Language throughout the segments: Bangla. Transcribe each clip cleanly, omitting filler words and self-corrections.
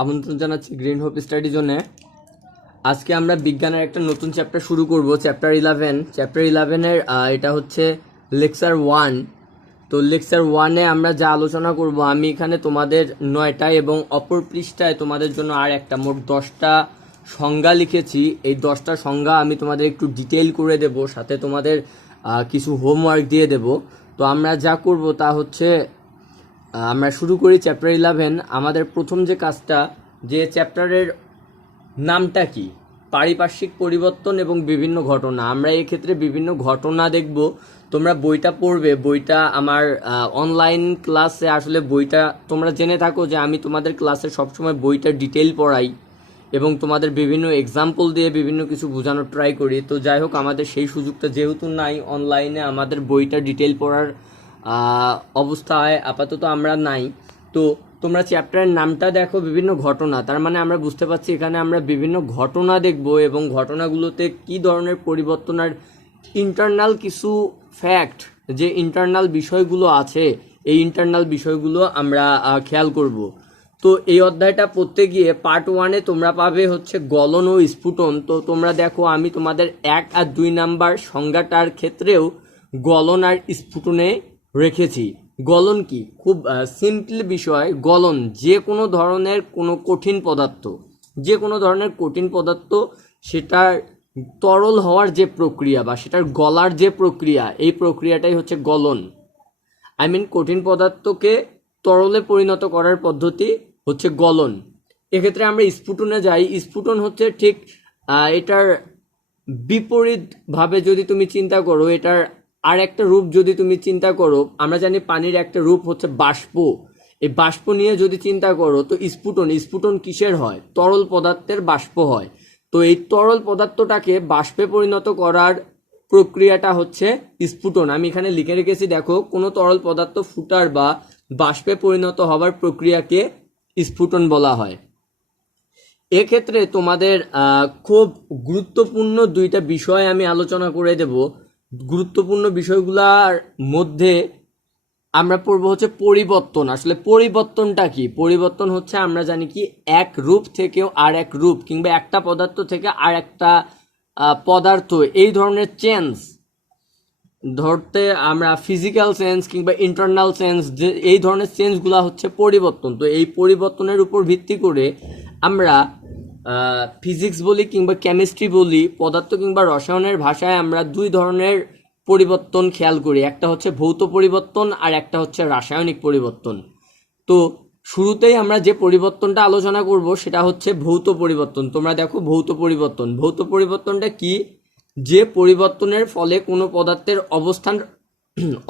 আমন্ত্রণ জানাচ্ছি গ্রিন হোপ স্টাডি জোনে। আজকে আমরা বিজ্ঞানের একটা নতুন চ্যাপ্টার শুরু করব, চ্যাপ্টার 11। চ্যাপ্টার 11-এর এটা হচ্ছে লেকচার 1। তো লেকচার 1-এ আমরা যা আলোচনা করব, আমি এখানে তোমাদের 9টা এবং অপর পৃষ্ঠায় তোমাদের জন্য আর একটা মোট 10টা সংজ্ঞা লিখেছি। এই 10টা সংজ্ঞা আমি তোমাদের একটু ডিটেইল করে দেব, সাথে তোমাদের কিছু হোমওয়ার্ক দিয়ে দেব। তো আমরা যা করব তা হচ্ছে আমরা শুরু করি চ্যাপ্টার 11। আমাদের প্রথম যে কাজটা, যে চ্যাপ্টারের নামটা কি, পারিপার্শ্বিক পরিবর্তন এবং বিভিন্ন ঘটনা। আমরা এক্ষেত্রে বিভিন্ন ঘটনা দেখব। তোমরা বইটা পড়বে, বইটা আমার অনলাইন ক্লাসে, আসলে বইটা তোমরা জেনে থাকো যে আমি তোমাদের ক্লাসে সবসময় বইটা ডিটেইল পড়াই এবং তোমাদের বিভিন্ন এক্সাম্পল দিয়ে বিভিন্ন কিছু বোঝানোর ট্রাই করি। তো যাই হোক, আমাদের সেই সুযোগটা যেহেতু নাই, অনলাইনে আমাদের বইটা ডিটেইল পড়ার অবস্থায় আপাতত আমরা নাই। তো তোমরা চ্যাপ্টারের নামটা দেখো বিভিন্ন ঘটনা, তার মানে আমরা বুঝতে পারছি এখানে আমরা বিভিন্ন ঘটনা দেখব এবং ঘটনাগুলোতে কি ধরনের পরিবর্তন আর ইন্টারনাল কিছু ফ্যাক্ট, যে ইন্টারনাল বিষয়গুলো আছে, এই ইন্টারনাল বিষয়গুলো আমরা খেয়াল করব। তো এই অধ্যায়টা পড়তে গিয়ে পার্ট 1-এ তোমরা পাবে হচ্ছে গলন ও স্ফুটন। তো তোমরা দেখো, আমি তোমাদের 1 আর 2 নাম্বার সংজ্ঞাটার ক্ষেত্রেও গলন আর স্ফুটনে রেখেছি। গলন কি, খুব সিম্পল বিষয়। গলন যে কোনো ধরনের কোনো কঠিন পদার্থ, যে কোনো ধরনের কঠিন পদার্থ, সেটার তরল হওয়ার যে প্রক্রিয়া বা সেটার গলার যে প্রক্রিয়া, এই প্রক্রিয়াটাই হচ্ছে গলন। কঠিন পদার্থকে তরলে পরিণত করার পদ্ধতি হচ্ছে গলন। এক্ষেত্রে আমরা স্ফুটনে যাই। স্ফুটন হচ্ছে ঠিক এটার বিপরীতভাবে যদি তুমি চিন্তা করো, এটার আর একটা রূপ যদি তুমি চিন্তা করো, আমরা জানি পানির একটা রূপ হচ্ছে বাষ্প। এই বাষ্প নিয়ে যদি চিন্তা করো, তো স্ফুটন কিসের হয়? তরল পদার্থের বাষ্প হয়। তো এই তরল পদার্থটাকে বাষ্পে পরিণত করার প্রক্রিয়াটা হচ্ছে স্ফুটন। আমি এখানে লিখে রেখেছি, দেখো, কোনো তরল পদার্থ ফুটার বা বাষ্পে পরিণত হবার প্রক্রিয়াকে স্ফুটন বলা হয়। এক্ষেত্রে তোমাদের খুব গুরুত্বপূর্ণ 2টা বিষয় আমি আলোচনা করে দেব। গুরুত্বপূর্ণ বিষয়গুলোর মধ্যে আমরা পড়ব হচ্ছে পরিবর্তন। আসলে পরিবর্তনটা কি? পরিবর্তন হচ্ছে আমরা জানি কি, এক রূপ থেকেও আর এক রূপ, কিংবা একটা পদার্থ থেকে আর একটা পদার্থ, এই ধরনের চেঞ্জ ধরতে আমরা ফিজিক্যাল চেঞ্জ কিংবা ইন্টারনাল চেঞ্জ, যে এই ধরনের চেঞ্জগুলো হচ্ছে পরিবর্তন। তো এই পরিবর্তনের উপর ভিত্তি করে আমরা ফিজিক্স বলি কিংবা কেমিস্ট্রি বলি, পদার্থ কিংবা রসায়নের ভাষায় আমরা 2 ধরনের পরিবর্তন খেয়াল করি। একটা হচ্ছে ভৌত পরিবর্তন আর একটা হচ্ছে রাসায়নিক পরিবর্তন। তো শুরুতেই আমরা যে পরিবর্তনটা আলোচনা করব সেটা হচ্ছে ভৌত পরিবর্তন। তোমরা দেখো, ভৌত পরিবর্তনটা কি? যে পরিবর্তনের ফলে কোনো পদার্থের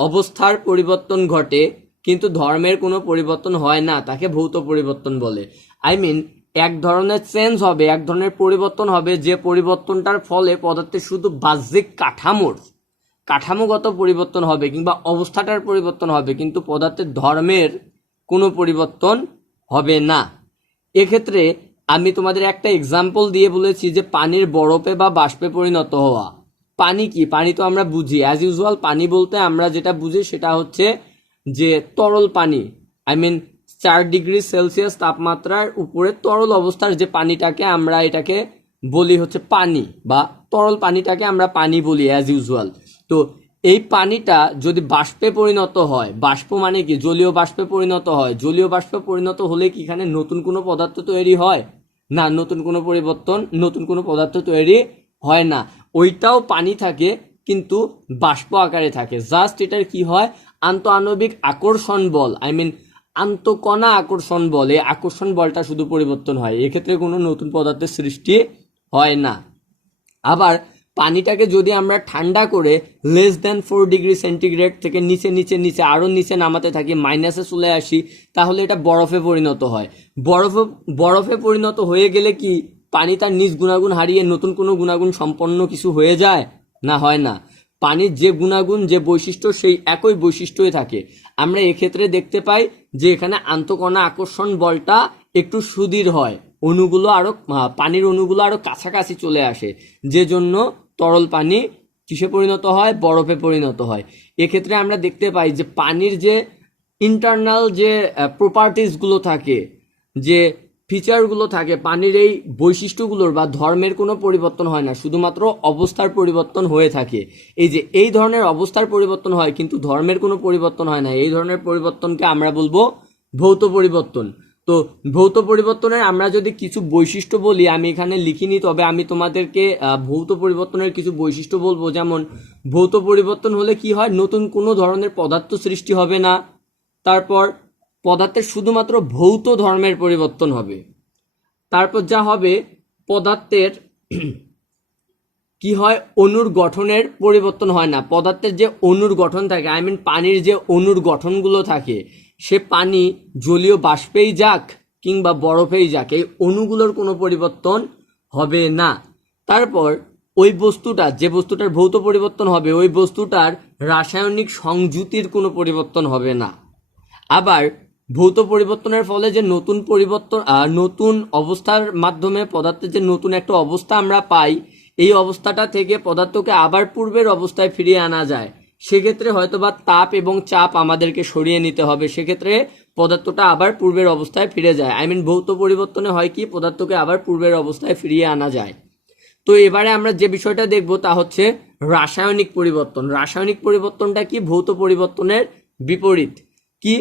অবস্থার পরিবর্তন ঘটে কিন্তু ধর্মের কোনো পরিবর্তন হয় না, তাকে ভৌত পরিবর্তন বলে। এক ধরনের চেঞ্জ হবে, এক ধরনের পরিবর্তন হবে, যে পরিবর্তনটার ফলে পদার্থের শুধু বাহ্যিক কাঠামোগত পরিবর্তন হবে কিংবা অবস্থাটার পরিবর্তন হবে, কিন্তু পদার্থের ধর্মের কোনো পরিবর্তন হবে না। এক্ষেত্রে আমি তোমাদের একটা এক্সাম্পল দিয়ে বলেছি যে পানির বরফে বা বাষ্পে পরিণত হওয়া। পানি কি? পানি তো আমরা বুঝি, অ্যাজ ইউজুয়াল পানি বলতে আমরা যেটা বুঝি সেটা হচ্ছে যে তরল পানি। 4 ডিগ্রি সেলসিয়াস তাপমাত্রার উপরে তরল অবস্থার যে পানিটাকে আমরা এটাকে বলি হচ্ছে পানি, বা তরল পানিটাকে আমরা পানি বলি অ্যাজ ইউজুয়াল। তো এই পানিটা যদি বাষ্পে পরিণত হয়, বাষ্প মানে কি? জলীয় বাষ্পে পরিণত হয়। জলীয় বাষ্পে পরিণত হলে কি এখানে নতুন কোনো পদার্থ তৈরি হয়? না, নতুন কোনো পদার্থ তৈরি হয় না। ওইটাও পানি থাকে কিন্তু বাষ্প আকারে থাকে। জাস্ট এটার কি হয়? আন্তঃআণবিক আকর্ষণ বল, আন্তঃকণা আকর্ষণ বল, এই আকর্ষণ বলটা শুধু পরিবর্তন হয়। এক্ষেত্রে কোনো নতুন পদার্থের সৃষ্টি হয় না। আবার পানিটাকে যদি আমরা ঠান্ডা করে <4 ডিগ্রি সেন্টিগ্রেড থেকে নিচে আরো নিচে নামাতে থাকি, মাইনাসে চলে আসি, তাহলে এটা বরফে পরিণত হয়। বরফে পরিণত হয়ে গেলে কি পানি তার নিজ গুণাগুণ হারিয়ে নতুন কোনো গুণাগুণ সম্পন্ন কিছু হয়ে যায়? না, হয় না। পানির যে গুণাগুণ, যে বৈশিষ্ট্য, সেই একই বৈশিষ্ট্যই থাকে। আমরা এক্ষেত্রে দেখতে পাই যে এখানে আন্তঃকণা আকর্ষণ বলটা একটু সুদৃঢ় হয়, পানির অণুগুলো আরো কাছাকাছি চলে আসে, যে জন্য তরল পানি কিসে পরিণত হয়? বরফে পরিণত হয়। এক্ষেত্রে আমরা দেখতে পাই যে পানির যে ইন্টারনাল যে প্রপার্টিসগুলো থাকে, যে ফিচারগুলো থাকে, পানির এই বৈশিষ্ট্যগুলোর বা ধর্মের কোনো পরিবর্তন হয় না, শুধুমাত্র অবস্থার পরিবর্তন হয়ে থাকে। এই যে এই ধরনের অবস্থার পরিবর্তন হয় কিন্তু ধর্মের কোনো পরিবর্তন হয় না, এই ধরনের পরিবর্তনকে আমরা বলবো ভৌত পরিবর্তন। তো ভৌত পরিবর্তনের আমরা যদি কিছু বৈশিষ্ট্য বলি, আমি এখানে লিখিনি, তবে আমি তোমাদেরকে ভৌত পরিবর্তনের কিছু বৈশিষ্ট্য বলবো। যেমন ভৌত পরিবর্তন হলে কি হয়, নতুন কোনো ধরনের পদার্থ সৃষ্টি হবে না, তারপর পদার্থের শুধুমাত্র ভৌত ধর্মের পরিবর্তন হবে, তারপর যা হবে পদার্থের কি হয়, অণুর গঠনের পরিবর্তন হয় না। পদার্থের যে অণুর গঠন থাকে, আই মিন পানির যে অণুর গঠনগুলো থাকে, সে পানি জলীয় বাষ্পেই যাক কিংবা বরফেই যাক, এই অণুগুলোর কোনো পরিবর্তন হবে না। তারপর ওই বস্তুটা, যে বস্তুটার ভৌত পরিবর্তন হবে, ওই বস্তুটার রাসায়নিক সংযুতির কোনো পরিবর্তন হবে না। আবার ভৌত পরিবর্তনের ফলে যে নতুন পরিবর্তন, নতুন অবস্থার মাধ্যমে পদার্থের যে নতুন একটা অবস্থা আমরা পাই, এই অবস্থাটা থেকে পদার্থকে আবার পূর্বের অবস্থায় ফিরিয়ে আনা যায়। সেক্ষেত্রে হয়তোবা তাপ এবং চাপ আমাদেরকে সরিয়ে নিতে হবে, সেক্ষেত্রে পদার্থটা আবার পূর্বের অবস্থায় ফিরে যায়। আই মিন ভৌত পরিবর্তনে হয় কি, পদার্থকে আবার পূর্বের অবস্থায় ফিরিয়ে আনা যায়। তো এবারে আমরা যে বিষয়টা দেখব তা হচ্ছে রাসায়নিক পরিবর্তন। রাসায়নিক পরিবর্তনটা কি, ভৌত পরিবর্তনের বিপরীত। কি,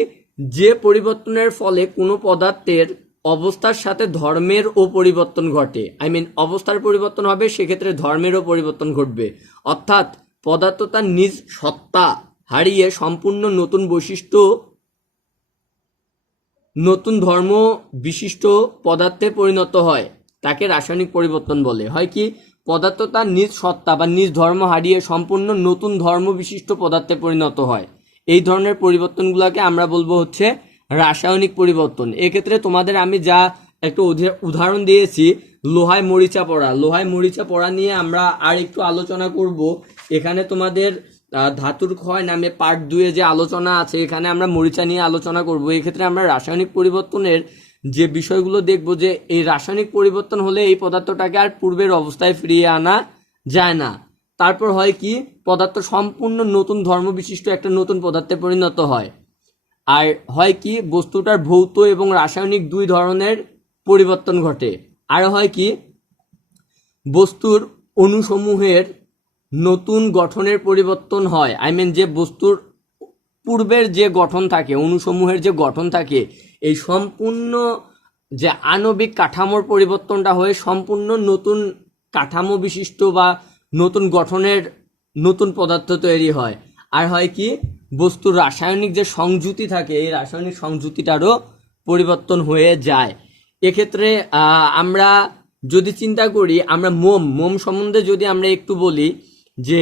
যে পরিবর্তনের ফলে কোনো পদার্থের অবস্থার সাথে ধর্মেরও পরিবর্তন ঘটে, আই মিন অবস্থার পরিবর্তন হবে, সেক্ষেত্রে ধর্মেরও পরিবর্তন ঘটবে। অর্থাৎ পদার্থ তার নিজ সত্তা হারিয়ে সম্পূর্ণ নতুন বৈশিষ্ট্য, নতুন ধর্ম বিশিষ্ট পদার্থে পরিণত হয়, তাকে রাসায়নিক পরিবর্তন বলে। হয় কি, পদার্থ তার নিজ সত্তা বা নিজ ধর্ম হারিয়ে সম্পূর্ণ নতুন ধর্ম বিশিষ্ট পদার্থে পরিণত হয়। এই ধরনের পরিবর্তনগুলোকে আমরা বলবো হচ্ছে রাসায়নিক পরিবর্তন। এক্ষেত্রে তোমাদের আমি যা একটা উদাহরণ দিয়েছি, লোহায় মরিচা পড়া, লোহায় মরিচা পড়া নিয়ে আমরা আর একটু আলোচনা করব। এখানে তোমাদের ধাতুর ক্ষয় নামে পার্ট 2-এ যে আলোচনা আছে, এখানে আমরা মরিচা নিয়ে আলোচনা করব। এক্ষেত্রে আমরা রাসায়নিক পরিবর্তনের যে বিষয়গুলো দেখব, যে এই রাসায়নিক পরিবর্তন হলে এই পদার্থটাকে আর পূর্বের অবস্থায় ফিরিয়ে আনা যায় না। তারপর হয় কি, পদার্থ সম্পূর্ণ নতুন ধর্ম বিশিষ্ট একটা নতুন পদার্থে পরিণত হয়। আর হয় কি, বস্তুটার ভৌত এবং রাসায়নিক দুই ধরনের পরিবর্তন ঘটে। আর হয় কি, বস্তুর অণুসমূহের নতুন গঠনের পরিবর্তন হয়, আই মিন যে বস্তুর পূর্বের যে গঠন থাকে, অণুসমূহের যে গঠন থাকে, এই সম্পূর্ণ যে আণবিক কাঠামোর পরিবর্তনটা হয়ে সম্পূর্ণ নতুন কাঠামো বিশিষ্ট বা নতুন গঠনের নতুন পদার্থ তৈরি হয়। আর হয় কি, বস্তুর রাসায়নিক যে সংযুতি থাকে, এই রাসায়নিক সংযুতিটারও পরিবর্তন হয়ে যায়। এক্ষেত্রে আমরা যদি চিন্তা করি, আমরা মোম সম্বন্ধে যদি আমরা একটু বলি, যে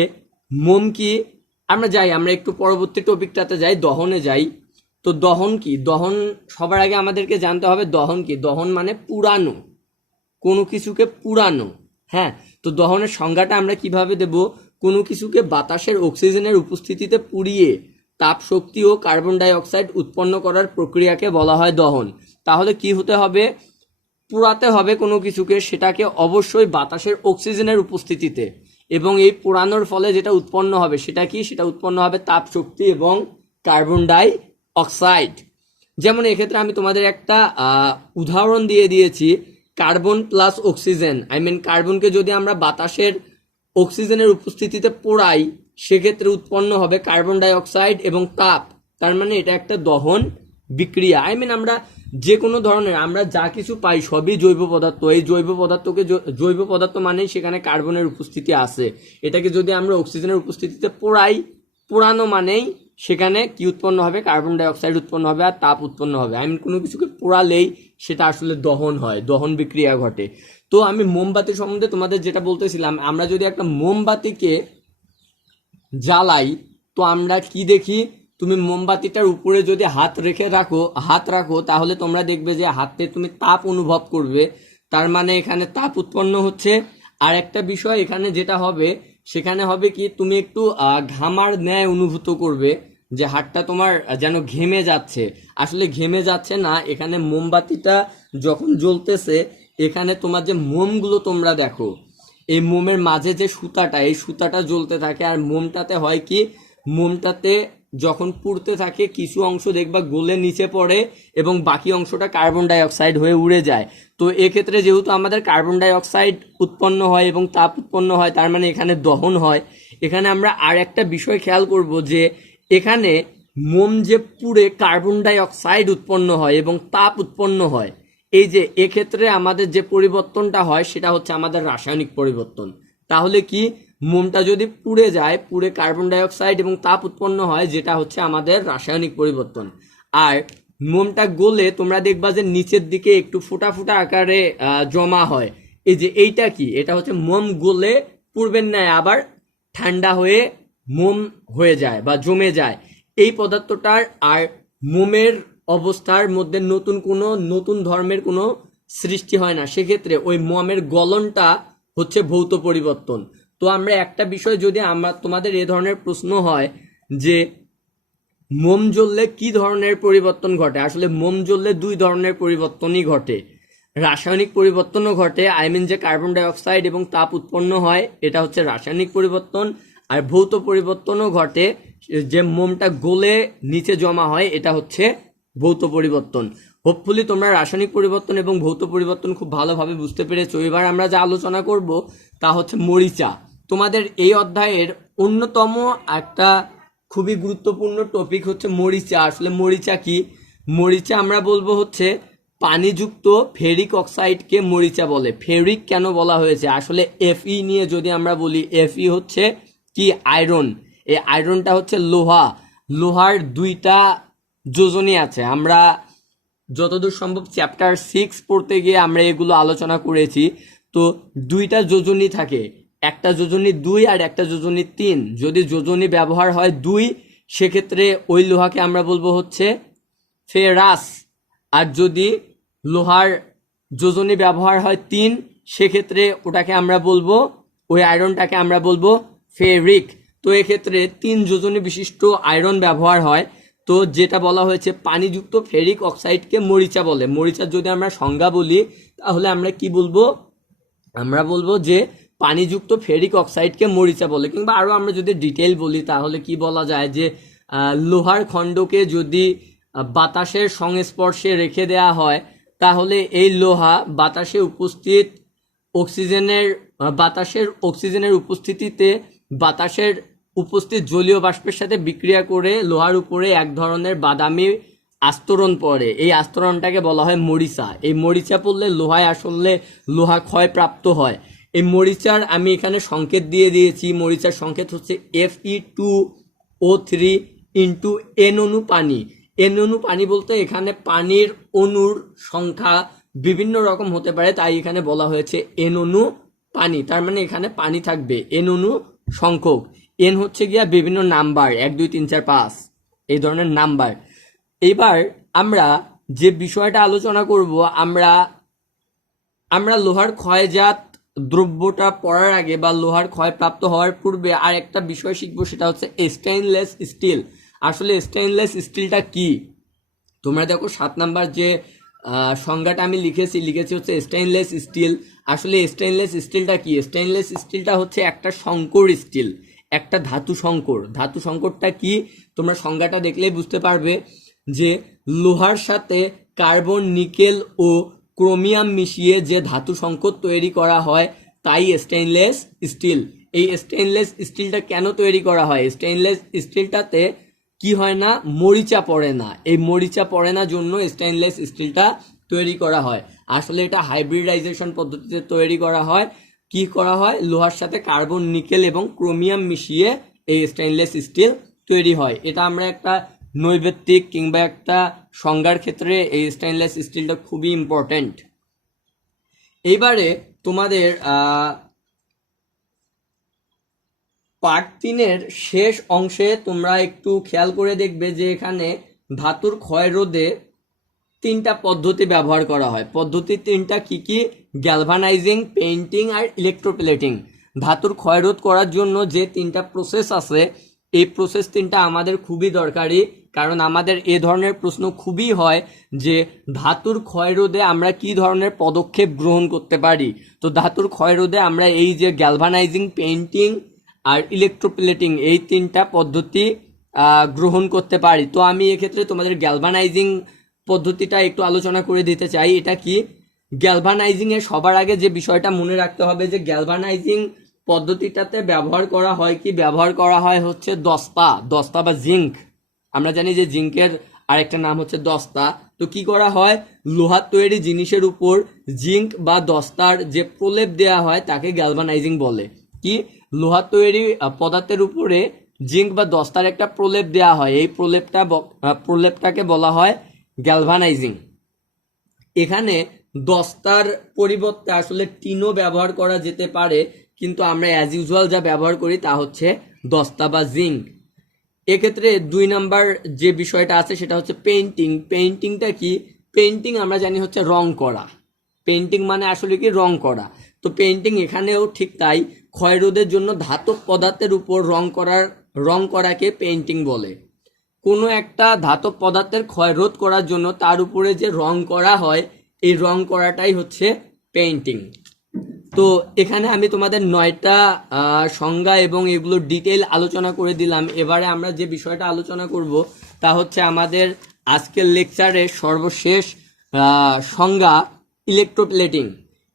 মোম কি, আমরা একটু পরবর্তী টপিকটাতে যাই, দহনে যাই। তো দহন কি, দহন সবার আগে আমাদেরকে জানতে হবে দহন কি। দহন মানে পুরানো, কোনো কিছুকে পুরানো। হ্যাঁ, তো দহনের সংজ্ঞাটা আমরা কিভাবে দেব, কোনো কিছুকে বাতাসের অক্সিজেনের উপস্থিতিতে পুড়িয়ে তাপ শক্তি ও কার্বন ডাই অক্সাইড উৎপন্ন করার প্রক্রিয়াকে বলা হয় দহন। তাহলে কি হতে হবে, পোড়াতে হবে কোনো কিছুকে, সেটাকে অবশ্যই বাতাসের অক্সিজেনের উপস্থিতিতে, এবং এই পোড়ানোর ফলে যেটা উৎপন্ন হবে সেটা কি, সেটা উৎপন্ন হবে তাপ শক্তি এবং কার্বন ডাই অক্সাইড। যেমন এক্ষেত্রে আমি তোমাদের একটা উদাহরণ দিয়ে দিয়েছি, carbon plus oxygen, I mean কার্বনকে যদি আমরা বাতাসের অক্সিজেনের উপস্থিতিতে পোড়াই, সেক্ষেত্রে উৎপন্ন হবে কার্বন ডাই অক্সাইড এবং তাপ। তার মানে এটা একটা দহন বিক্রিয়া। আই মিন আমরা যে কোনো ধরনের, আমরা যা কিছু পাই সবই জৈব পদার্থ। এই জৈব পদার্থ মানেই সেখানে কার্বনের উপস্থিতি আছে। এটাকে যদি আমরা অক্সিজেনের উপস্থিতিতে পোড়ানো মানেই সেখানে কি উৎপন্ন হবে, কার্বন ডাই অক্সাইড উৎপন্ন হবে আর তাপ উৎপন্ন হবে। আই মিন কোনো কিছুকে পোড়ালেই সেটা আসলে দহন হয়, দহন বিক্রিয়া ঘটে। তো আমি মোমবাতি সম্বন্ধে তোমাদের যেটা বলতেছিলাম, আমরা যদি একটা মোমবাতিকে জ্বালাই, তো আমরা কি দেখি, তুমি মোমবাতিটার উপরে যদি হাত রাখো, তাহলে তোমরা দেখবে যে হাতে তুমি তাপ অনুভব করবে। তার মানে এখানে তাপ উৎপন্ন হচ্ছে। আর একটা বিষয় এখানে যেটা হবে, সেখানে হবে কি, তুমি একটু ঘামার ন্যায় অনুভূত করবে, যে হাতটা তোমার যেন ঘেমে যাচ্ছে। আসলে ঘেমে যাচ্ছে না, এখানে মোমবাতিটা যখন জ্বলতেছে, এখানে তোমার যে মোমগুলো তোমরা দেখো, এই মোমের মাঝে যে সুতাটা, এই সুতাটা জ্বলতে থাকে। আর মোমটাতে হয় কি, মোমটাতে যখন পুড়তে থাকে কিছু অংশ দেখবা গলে নিচে পড়ে এবং বাকি অংশটা কার্বন ডাই অক্সাইড হয়ে উড়ে যায়। তো এক্ষেত্রে যেহেতু আমাদের কার্বন ডাই অক্সাইড উৎপন্ন হয় এবং তাপ উৎপন্ন হয়, তার মানে এখানে দহন হয়। এখানে আমরা আর একটা বিষয় খেয়াল করব যে এখানে মোম যে পুড়ে কার্বন ডাই অক্সাইড উৎপন্ন হয় এবং তাপ উৎপন্ন হয়, এই যে এক্ষেত্রে আমাদের যে পরিবর্তনটা হয় সেটা হচ্ছে আমাদের রাসায়নিক পরিবর্তন। তাহলে কি, মোমটা যদি পুড়ে যায়, পুড়ে কার্বন ডাই অক্সাইড এবং তাপ উৎপন্ন হয়, যেটা হচ্ছে আমাদের রাসায়নিক পরিবর্তন। আর মোমটা গলে তোমরা দেখবা যে নিচের দিকে একটু ফোঁটা ফোঁটা আকারে জমা হয়। এই যে এইটা কি, এটা হচ্ছে মোম গলে পূর্বের ন্যায় আবার ঠান্ডা হয়ে মোম হয়ে যায় বা জমে যায়। এই পদার্থটার আর মোমের অবস্থার মধ্যে নতুন ধর্মের কোনো সৃষ্টি হয় না। সেক্ষেত্রে ওই মোমের গলনটা হচ্ছে ভৌত পরিবর্তন। তো আমরা একটা বিষয়, যদি তোমাদের এ ধরনের প্রশ্ন হয় যে মোম জ্বললে কি ধরনের পরিবর্তন ঘটে, আসলে মোম জ্বললে দুই ধরনের পরিবর্তনই ঘটে। রাসায়নিক পরিবর্তনও ঘটে, যে কার্বন ডাই অক্সাইড এবং তাপ উৎপন্ন হয়, এটা হচ্ছে রাসায়নিক পরিবর্তন। আর ভৌত পরিবর্তনও ঘটে, যে মোমটা গলে নিচে জমা হয়, এটা হচ্ছে ভৌত পরিবর্তন। হোপফুলি তোমরা রাসায়নিক পরিবর্তন এবং ভৌত পরিবর্তন খুব ভালোভাবে বুঝতে পেরেছো। এবার আমরা যা আলোচনা করব তা হচ্ছে মরিচা। তোমাদের এই অধ্যায়ের অন্যতম একটা খুবই গুরুত্বপূর্ণ টপিক হচ্ছে মরিচা। আসলে মরিচা কি? মরিচা আমরা বলবো হচ্ছে পানিযুক্ত ফেরিক অক্সাইডকে মরিচা বলে। ফেরিক কেন বলা হয়েছে? আসলে Fe নিয়ে যদি আমরা বলি, Fe হচ্ছে কি, আয়রন। এই আয়রনটা হচ্ছে লোহার দুইটা যোজনী আছে। আমরা যতদূর সম্ভব চ্যাপ্টার 6 পড়তে গিয়ে আমরা এগুলো আলোচনা করেছি। তো দুইটা যোজনী থাকে, একটা যোজনী 2 আর একটা যোজনী 3। যদি যোজনী ব্যবহার হয় 2, সেক্ষেত্রে ওই লোহাকে আমরা বলবো হচ্ছে ফেরাস। আর যদি লোহার যোজনী ব্যবহার হয় 3, সেক্ষেত্রে ওটাকে আমরা বলবো, ওই আয়রনটাকে আমরা বলবো ফেরিক। তো এক্ষেত্রে 3 যোজনী বিশিষ্ট আয়রন ব্যবহার হয়। তো যেটা বলা হয়েছে পানিযুক্ত ফেরিক অক্সাইডকে মরিচা বলে। মরিচার যদি আমরা সংজ্ঞা বলি তাহলে আমরা কি বলবো? আমরা বলবো যে পানিযুক্ত ফেরিক অক্সাইডকে মরিচা বলে। কিংবা আরও আমরা যদি ডিটেইল বলি তাহলে কি বলা যায় যে লোহার খণ্ডকে যদি বাতাসের সংস্পর্শে রেখে দেয়া হয়, তাহলে এই লোহা বাতাসে উপস্থিত বাতাসের অক্সিজেনের উপস্থিতিতে বাতাসের উপস্থিত জলীয় বাষ্পের সাথে বিক্রিয়া করে লোহার উপরে এক ধরনের বাদামি আস্তরণ পড়ে। এই আস্তরণটাকে বলা হয় মরিচা। এই মরিচা পড়লে লোহা ক্ষয়প্রাপ্ত হয়। এই মরিচার আমি এখানে সংকেত দিয়ে দিয়েছি। মরিচার সংকেত হচ্ছে Fe2O3 ইন্টু N অণু পানি। N অণু পানি বলতে এখানে পানির অণুর সংখ্যা বিভিন্ন রকম হতে পারে, তাই এখানে বলা হয়েছে N অণু পানি। তার মানে এখানে পানি থাকবে N অণু সংখ্যক। N হচ্ছে গিয়া বিভিন্ন নাম্বার, 1 2 3 4 5 এই ধরনের নাম্বার। এবার আমরা যে বিষয়টা আলোচনা করব, আমরা লোহার ক্ষয়জাত দ্রব্যটা পড়ার আগে বা লোহার ক্ষয়প্রাপ্ত হওয়ার পূর্বে আর একটা বিষয় শিখবো, সেটা হচ্ছে স্টেইনলেস স্টিল। আসলে স্টেইনলেস স্টিলটা কি? তোমরা দেখো 7 নাম্বার যে সংজ্ঞাটা আমি লিখেছি হচ্ছে স্টেইনলেস স্টিল। আসলে স্টেইনলেস স্টিলটা কি? স্টেইনলেস স্টিলটা হচ্ছে একটা সংকর স্টিল, একটা ধাতু সংকর। ধাতু সংকরটা কি তোমরা সংজ্ঞাটা দেখলেই বুঝতে পারবে যে লোহার সাথে কার্বন, নিকেল ও ক্রোমিয়াম মিশিয়ে যে ধাতু সংকর তৈরি করা হয় তাই স্টেইনলেস স্টিল। এই স্টেইনলেস স্টিলটা কেন তৈরি করা হয়? স্টেইনলেস স্টিলটাতে কি হয় না, মরিচা পড়ে না। এই মরিচা পড়ে না জন্য স্টেইনলেস স্টিলটা তৈরি করা হয়। আসলে এটা হাইব্রিডাইজেশন পদ্ধতিতে তৈরি করা হয়। কি করা হয়? লোহার সাথে কার্বন, নিকেল এবং ক্রোমিয়াম মিশিয়ে এই স্টেইনলেস স্টিল তৈরি হয়। এটা আমরা একটা নৈবেত্তিক কিংবা একটা সংজ্ঞার ক্ষেত্রে এই স্টেইনলেস স্টিলটা খুবই ইম্পর্টেন্ট। এইবারে তোমাদের পার্ট 3-এর শেষ অংশে তোমরা একটু খেয়াল করে দেখবে যে এখানে ধাতুর ক্ষয় রোধে 3টা পদ্ধতি ব্যবহার করা হয়। পদ্ধতি 3টা কি কি? গ্যালভানাইজিং, পেইন্টিং আর ইলেকট্রোপ্লেটিং। ধাতুর ক্ষয় রোধ করার জন্য যে 3টা প্রসেস আছে, এই প্রসেস 3টা আমাদের খুবই দরকারি, কারণ আমাদের এ ধরনের প্রশ্ন খুবই হয় যে ধাতুর ক্ষয় রোধে আমরা কি ধরনের পদক্ষেপ গ্রহণ করতে পারি। তো ধাতুর ক্ষয় রোধে আমরা এই যে গ্যালভানাইজিং, পেইন্টিং আর ইলেকট্রোপ্লেটিং, এই 3টা পদ্ধতি গ্রহণ করতে পারি। তো আমি এক্ষেত্রে তোমাদের গ্যালভানাইজিং পদ্ধতিটা একটু আলোচনা করে দিতে চাই। এটা কি, গ্যালভানাইজিং এর সবার আগে যে বিষয়টা মনে রাখতে হবে যে গ্যালভানাইজিং পদ্ধতিটাতে ব্যবহার করা হয় কি, ব্যবহার করা হয় হচ্ছে দস্তা, দস্তা বা জিঙ্ক। আমরা জানি যে জিঙ্কের আরেকটা নাম হচ্ছে দস্তা। তো কি করা হয়, লোহার তৈরি জিনিসের উপর জিঙ্ক বা দস্তার যে প্রলেপ দেয়া হয় তাকে গ্যালভানাইজিং বলে। কি, লোহার তৈরি পদার্থের উপরে জিঙ্ক বা দস্তার একটা প্রলেপ দেয়া হয়, এই প্রলেপটাকে বলা হয় গ্যালভানাইজিং। এখানে দস্তার পরিবর্তে আসলে টিনও ব্যবহার করা যেতে পারে, কিন্তু আমরা অ্যাজ ইউজুয়াল যা ব্যবহার করি তা হচ্ছে দস্তা বা জিঙ্ক। এক্ষেত্রে 2 নাম্বার যে বিষয়টা আছে সেটা হচ্ছে পেইন্টিং। পেইন্টিংটা কি, পেইন্টিং আমরা জানি হচ্ছে রং করা। পেইন্টিং মানে আসলে কি, রং করা। তো পেইন্টিং এখানেও ঠিক তাই, ক্ষয়রোধের জন্য ধাতব পদার্থের উপর রং করাকে পেইন্টিং বলে। কোনো একটা ধাতব পদার্থের ক্ষয়রোধ করার জন্য তার উপরে যে রং করা হয়, এই রং করাটাই হচ্ছে পেইন্টিং। তো এখানে আমি তোমাদের 9টা সংজ্ঞা এবং এগুলোর ডিটেল আলোচনা করে দিলাম। এবারে আমরা যে বিষয়টা আলোচনা করব তা হচ্ছে আমাদের আজকের লেকচারের সর্বশেষ সংজ্ঞা, ইলেকট্রোপ্লেটিং।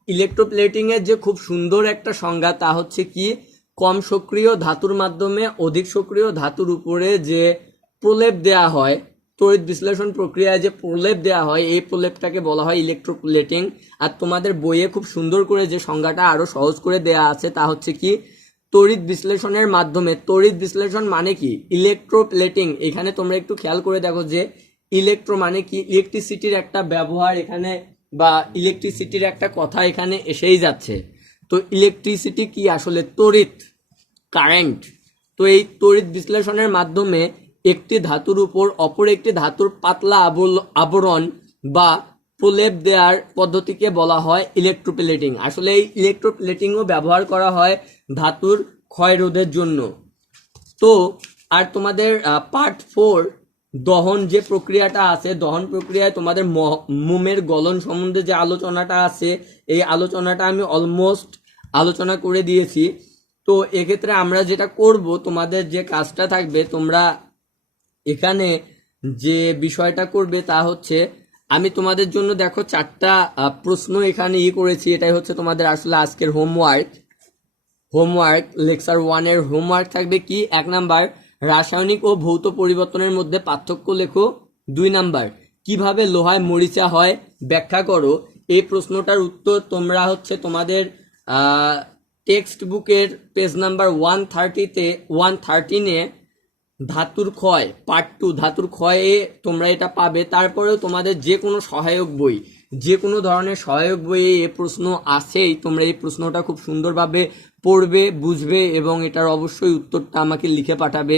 ইলেকট্রোপ্লেটিংয়ের যে খুব সুন্দর একটা সংজ্ঞা তা হচ্ছে কি, কম সক্রিয় ধাতুর মাধ্যমে অধিক সক্রিয় ধাতুর উপরে যে প্রলেপ দেয়া হয়, তড়িৎ বিশ্লেষণ প্রক্রিয়ায় যে প্রলেপ দেওয়া হয়, এই প্রলেপটাকে বলা হয় ইলেকট্রোপ্লেটিং। আর তোমাদের বইয়ে খুব সুন্দর করে যে সংজ্ঞাটা আরো সহজ করে দেয়া আছে তা হচ্ছে কি, তড়িৎ বিশ্লেষণের মাধ্যমে। তড়িৎ বিশ্লেষণ মানে কি, ইলেকট্রোপ্লেটিং। এখানে তোমরা একটু খেয়াল করে দেখো যে ইলেকট্রো মানে কি, ইলেকট্রিসিটির একটা ব্যবহার এখানে বা ইলেকট্রিসিটির একটা কথা এখানে এসেই যাচ্ছে। তো ইলেকট্রিসিটি কি, আসলে তড়িৎ, কারেন্ট। তো এই তড়িৎ বিশ্লেষণের মাধ্যমে একটি ধাতুর উপর অপর একটি ধাতুর পাতলা আবরণ বা প্রলেপ দেওয়ার পদ্ধতিকে বলা হয় ইলেকট্রোপ্লেটিং। আসলে এই ইলেকট্রোপ্লেটিংও ব্যবহার করা হয় ধাতুর ক্ষয়রোধের জন্য। তো আর তোমাদের পার্ট 4 দহন যে প্রক্রিয়াটা আছে, দহন প্রক্রিয়ায় তোমাদের মোমের গলন সম্বন্ধে যে আলোচনাটা আছে, এই আলোচনাটা আমি অলমোস্ট আলোচনা করে দিয়েছি। তো এক্ষেত্রে আমরা যেটা করব, তোমাদের যে কাজটা থাকবে, তোমরা এখানে যে বিষয়টা করবে তা হচ্ছে, আমি তোমাদের জন্য দেখো 4টা প্রশ্ন এখানে করেছি। এটাই হচ্ছে তোমাদের আসলে আজকের হোমওয়ার্ক। লেকচার 1 এর হোমওয়ার্ক থাকবে কি, 1 নাম্বার রাসায়নিক ও ভৌত পরিবর্তনের মধ্যে পার্থক্য লেখো। 2 নাম্বার কিভাবে লোহায় মরিচা হয় ব্যাখ্যা করো। এই প্রশ্নটার উত্তর তোমরা হচ্ছে তোমাদের টেক্সট বুকের পেজ নাম্বার 113-এ ধাতুর ক্ষয় পার্ট 2 ধাতুর ক্ষয়ে তোমরা এটা পাবে। তারপরেও তোমাদের যে কোনো সহায়ক বই, যে কোনো ধরনের সহায়ক বইয়ে এই প্রশ্ন আসেই, তোমরা এই প্রশ্নটা খুব সুন্দরভাবে পড়বে, বুঝবে এবং এটার অবশ্যই উত্তরটা আমাকে লিখে পাঠাবে।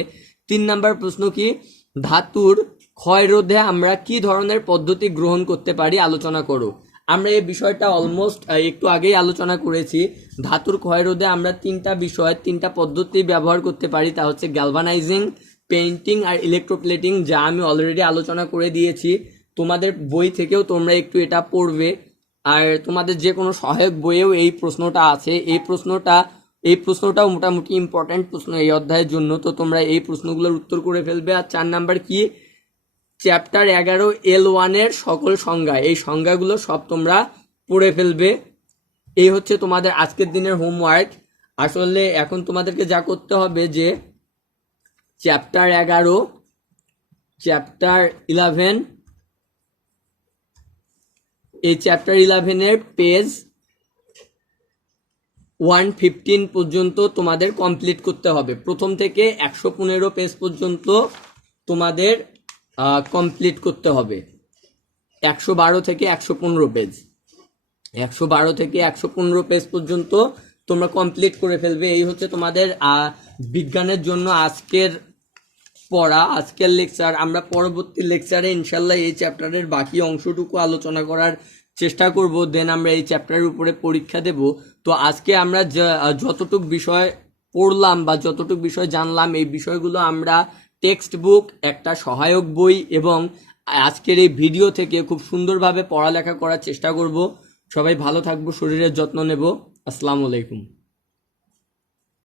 3 নাম্বার প্রশ্ন কি, ধাতুর ক্ষয় রোধে আমরা কি ধরনের পদ্ধতি গ্রহণ করতে পারি আলোচনা করো। আমরা এই বিষয়টা অলমোস্ট একটু আগেই আলোচনা করেছি। ধাতুর ক্ষয় রোধে আমরা 3টা পদ্ধতি ব্যবহার করতে পারি, তা হচ্ছে গ্যালভানাইজিং, পেইন্টিং আর ইলেকট্রোপ্লেটিং, যা আমি অলরেডি আলোচনা করে দিয়েছি। তোমাদের বই থেকেও তোমরা একটু এটা পড়বে, আর তোমাদের যে কোনো সহায়ক বইয়েও এই প্রশ্নটা আছে। এই প্রশ্নটাও মোটামুটি ইম্পর্টেন্ট প্রশ্ন এই অধ্যায়ের জন্য। তো তোমরা এই প্রশ্নগুলোর উত্তর করে ফেলবে। আর 4 নাম্বার কি, চ্যাপ্টার 11 L1 এর সকল সংজ্ঞা, এই সংজ্ঞাগুলো সব তোমরা পড়ে ফেলবে। এই হচ্ছে তোমাদের আজকের দিনের হোমওয়ার্ক। আসলে এখন তোমাদেরকে যা করতে হবে যে চ্যাপ্টার 11, চ্যাপ্টার 11, এই চ্যাপ্টার 11 এর পেজ 115 পর্যন্ত তোমাদের কমপ্লিট করতে হবে। প্রথম থেকে 115 পেজ পর্যন্ত তোমাদের কমপ্লিট করতে হবে। 112 থেকে 115 পেজ, 112 থেকে 115 পেজ পর্যন্ত তোমরা কমপ্লিট করে ফেলবে। এই হচ্ছে তোমাদের বিজ্ঞানের জন্য আজকের পড়া, আজকের লেকচার। আমরা পরবর্তী লেকচারে ইনশাল্লাহ এই চ্যাপ্টারের বাকি অংশটুকু আলোচনা করার চেষ্টা করব, দেন আমরা এই চ্যাপ্টারের উপরে পরীক্ষা দেব। তো আজকে আমরা যতটুক বিষয় পড়লাম বা যতটুক বিষয় জানলাম, এই বিষয়গুলো আমরা টেক্সট বুক, একটা সহায়ক বই এবং আজকের এই ভিডিও থেকে খুব সুন্দরভাবে পড়ালেখা করার চেষ্টা করব। সবাই ভালো থাকবো, শরীরের যত্ন নেব। আসসালামু আলাইকুম।